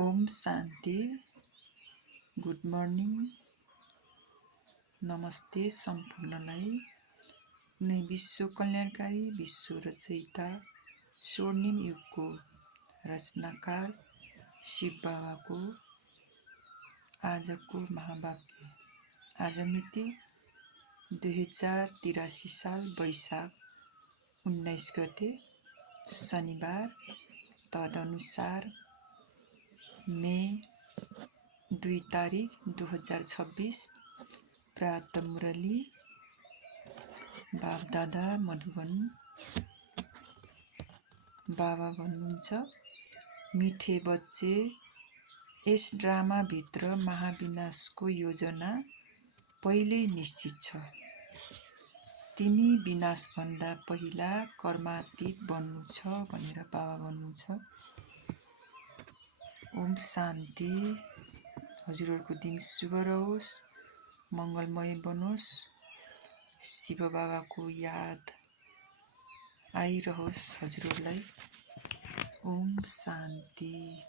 ओम शान्ति। Good morning. नमस्ते सम्पूर्णलाई। कुनै विश्व कल्याणकारी विश्व रचयिता स्वर्णिम युगको रचनाकार शिव बाबाको आजको महावाक्य। आज मिति 2083 साल वैशाख 19 गते शनिबार, तदनुसार मे 2 तारिक 2026। प्रातः मुरली बाप दादा मधुबन। बाबा भन्नुहुन्छ, मिठे बच्चे, यस ड्रामाभित्र महाविनाशको योजना पहिल्यै निश्चित छ। तिमी विनाशभन्दा पहिला कर्मातीत बन्नु छ भनेर बाबा भन्नुहुन्छ। ओम शान्ति। हजुरहरूको दिन शुभ रहोस्, मङ्गलमय बनोस्, शिव बाबाको याद आइरहोस् हजुरहरूलाई। ओम शान्ति।